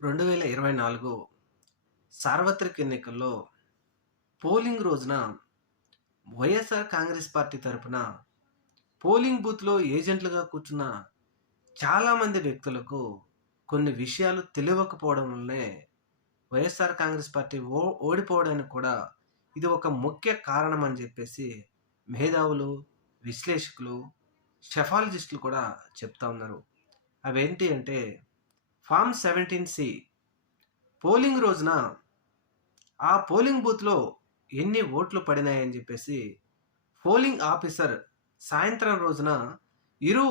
2024 సార్వత్రిక ఎన్నికల్లో పోలింగ్ రోజున వైఎస్ఆర్ కాంగ్రెస్ పార్టీ తరపున పోలింగ్ బూత్‌లో ఏజెంట్లుగా కూర్చున్న చాలామంది వ్యక్తులకు కొన్ని విషయాలు తెలియకపోవడం వల్లనే వైఎస్ఆర్ కాంగ్రెస్ పార్టీ ఓడిపోవడానికి కూడా ఇది ఒక ముఖ్య కారణం అని చెప్పేసి మేధావులు, విశ్లేషకులు, షెఫాలజిస్టులు కూడా చెప్తా ఉన్నారు. అవేంటి అంటే ఫార్మ్ 17సి పోలింగ్ రోజున ఆ పోలింగ్ బూత్‌లో ఎన్ని ఓట్లు పడినాయని చెప్పేసి పోలింగ్ ఆఫీసర్ సాయంత్రం రోజున ఇరు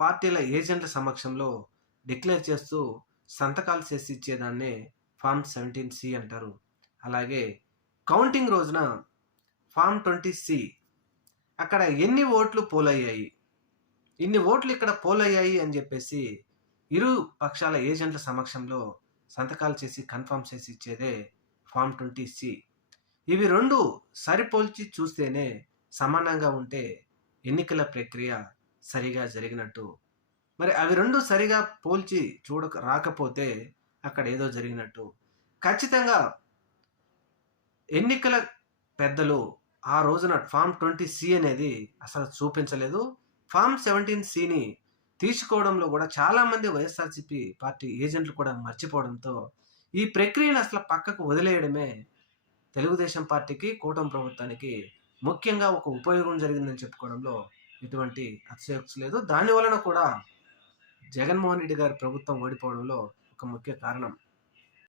పార్టీల ఏజెంట్ల సమక్షంలో డిక్లేర్ చేస్తూ సంతకాలు చేసి ఇచ్చేదాన్నే ఫార్మ్ 17సి అంటారు. అలాగే కౌంటింగ్ రోజున ఫార్మ్ 20సి అక్కడ ఎన్ని ఓట్లు పోలయ్యాయి, ఇన్ని ఓట్లు ఇక్కడ పోలయ్యాయి అని చెప్పేసి ఇరు పక్షాల ఏజెంట్ల సమక్షంలో సంతకాలు చేసి కన్ఫర్మ్ చేసి ఇచ్చేదే ఫార్మ్ 20సి. ఇవి 2 సరిపోల్చి చూస్తేనే సమానంగా ఉంటే ఎన్నికల ప్రక్రియ సరిగా జరిగినట్టు. మరి అవి 2 సరిగా పోల్చి రాకపోతే అక్కడ ఏదో జరిగినట్టు. ఖచ్చితంగా ఎన్నికల పెద్దలు ఆ రోజున ఫార్మ్ 20సి అనేది అసలు చూపించలేదు. ఫార్మ్ 17సిని తీసుకోవడంలో కూడా చాలామంది వైఎస్ఆర్‌సీపీ పార్టీ ఏజెంట్లు కూడా మర్చిపోవడంతో ఈ ప్రక్రియను అసలు పక్కకు వదిలేయడమే తెలుగుదేశం పార్టీకి, కూటమి ప్రభుత్వానికి ముఖ్యంగా ఒక ఉపయోగం జరిగిందని చెప్పుకోవడంలో ఎటువంటి అతిశయోక్తి లేదు. దాని వలన కూడా జగన్మోహన్ రెడ్డి గారి ప్రభుత్వం ఓడిపోవడంలో ఒక ముఖ్య కారణం.